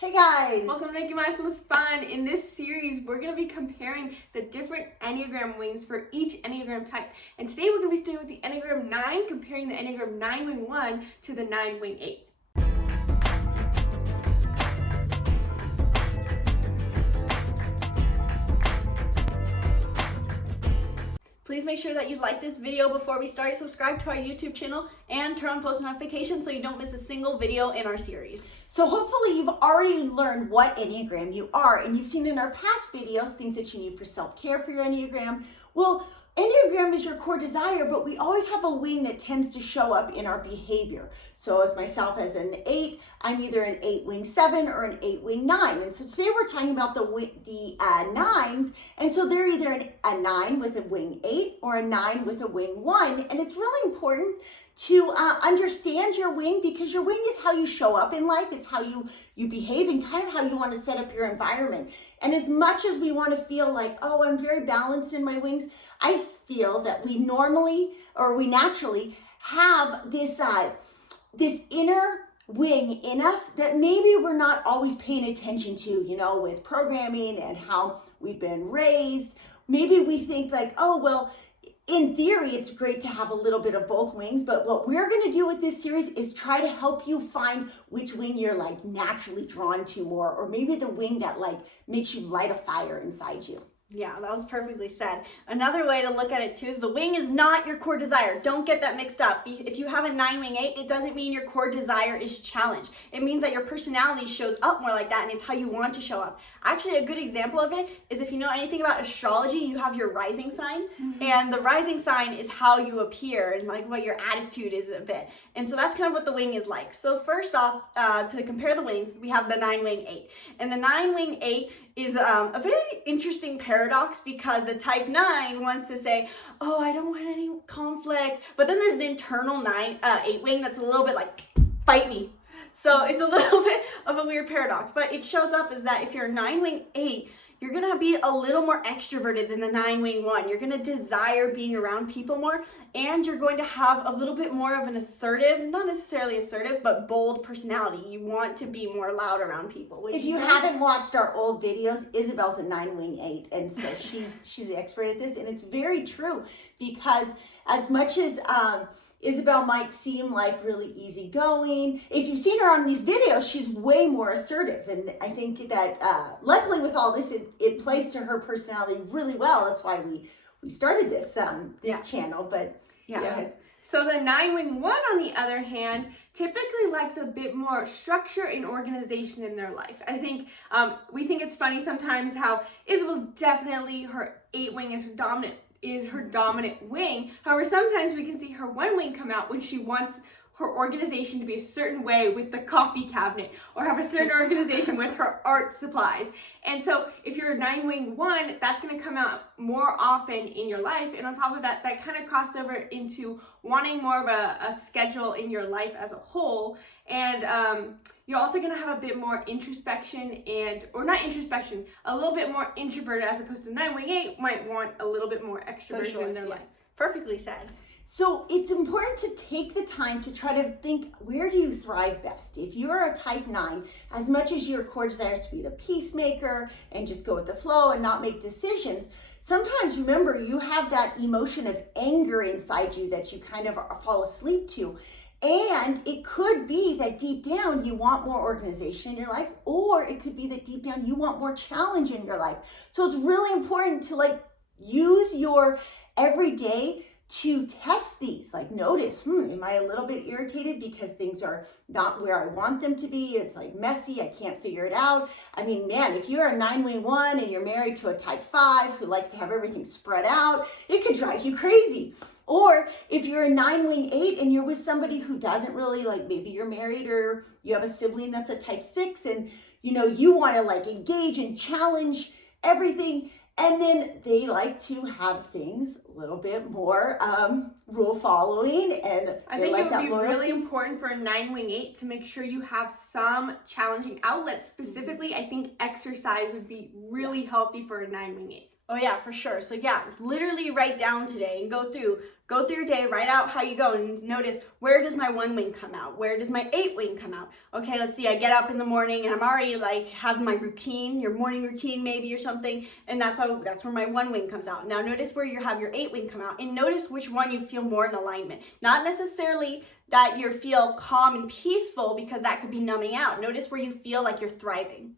Hey guys! Welcome to Making Mindfulness Fun. In this series, we're going to be comparing the different Enneagram wings for each Enneagram type. And today we're going to be starting with the Enneagram 9, comparing the Enneagram 9w1 to the 9w8. Please make sure that you like this video before we start, subscribe to our YouTube channel, and turn on post notifications so you don't miss a single video in our series. So hopefully you've already learned what Enneagram you are, and you've seen in our past videos things that you need for self-care for your Enneagram. Well, Enneagram is your core desire, but we always have a wing that tends to show up in our behavior. So as myself as an 8, I'm either an 8 wing 7 or an 8 wing 9. And so today we're talking about the 9s. And so they're either a 9 with a wing 8 or a 9 with a wing 1. And it's really important to understand your wing, because your wing is how you show up in life. It's how you behave and kind of how you want to set up your environment. And as much as we want to feel like, oh, I'm very balanced in my wings, I feel that we naturally have this inner wing in us that maybe we're not always paying attention to, with programming and how we've been raised. Maybe we think like, oh, well, in theory, it's great to have a little bit of both wings, but what we're going to do with this series is try to help you find which wing you're naturally drawn to more, or maybe the wing that makes you light a fire inside you. Yeah, that was perfectly said. Another way to look at it too is the wing is not your core desire. Don't get that mixed up. If you have a 9 wing 8, it doesn't mean your core desire is challenged. It means that your personality shows up more like that, and it's how you want to show up. Actually, a good example of it is if you know anything about astrology, you have your rising sign, and the rising sign is how you appear and what your attitude is a bit. And so that's kind of what the wing is like. So first off, to compare the wings, we have the 9 wing 8. And the 9 wing 8 is a very interesting paradox, because the type 9 wants to say, oh, I don't want any conflict. But then there's an internal 8 wing that's a little bit like, fight me. So it's a little bit of a weird paradox, but it shows up as that if you're a 9 wing 8, you're going to be a little more extroverted than the 9 wing 1. You're going to desire being around people more, and you're going to have a little bit more of an assertive, not necessarily assertive, but bold personality. You want to be more loud around people. If you haven't watched our old videos, Isabelle's a 9 wing 8, and so she's the expert at this, and it's very true, because as much as Isabelle might seem like really easygoing, if you've seen her on these videos, she's way more assertive. And I think that luckily with all this, it plays to her personality really well. That's why we started this channel. But yeah. Go ahead. So the 9 wing 1, on the other hand, typically likes a bit more structure and organization in their life. I think we think it's funny sometimes how Isabelle's definitely, her 8 wing is her dominant wing. However, sometimes we can see her 1 wing come out when she wants her organization to be a certain way with the coffee cabinet, or have a certain organization with her art supplies. And so if you're a 9 wing 1, that's going to come out more often in your life. And on top of that, that kind of crosses over into wanting more of a schedule in your life as a whole. And you're also going to have a bit more introspection a little bit more introverted, as opposed to 9 wing 8 might want a little bit more extroversion in their life. Perfectly said. So it's important to take the time to try to think, where do you thrive best? If you're a type 9, as much as your core desire is to be the peacemaker and just go with the flow and not make decisions, sometimes, remember, you have that emotion of anger inside you that you kind of fall asleep to. And it could be that deep down you want more organization in your life, or it could be that deep down you want more challenge in your life. So it's really important to use your everyday to test these. Notice, am I a little bit irritated because things are not where I want them to be? It's messy, I can't figure it out. I mean, man, if you're a 9 wing 1 and you're married to a type 5 who likes to have everything spread out, it could drive you crazy. Or if you're a 9 wing 8 and you're with somebody who doesn't really, maybe you're married or you have a sibling that's a type 6, and you want to engage and challenge everything. And then they like to have things a little bit more rule following, and I they think like it would that be loyalty. really important for a 9-wing-8 to make sure you have some challenging outlets. Specifically, I think exercise would be really healthy for a 9-wing-8. Oh yeah, for sure. So yeah, literally write down today and go through your day, write out how you go and notice, where does my 1 wing come out? Where does my 8 wing come out? Okay, let's see, I get up in the morning and I'm already like have my routine, your morning routine maybe or something, and that's where my 1 wing comes out. Now notice where you have your 8 wing come out, and notice which one you feel more in alignment. Not necessarily that you feel calm and peaceful, because that could be numbing out. Notice where you feel like you're thriving.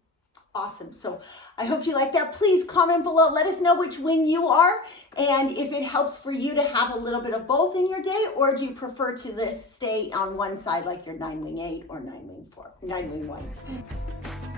Awesome. So I hope you like that. Please comment below. Let us know which wing you are, and if it helps for you to have a little bit of both in your day, or do you prefer to just stay on one side like your 9-wing-8 or 9-wing-4, 9-wing-1.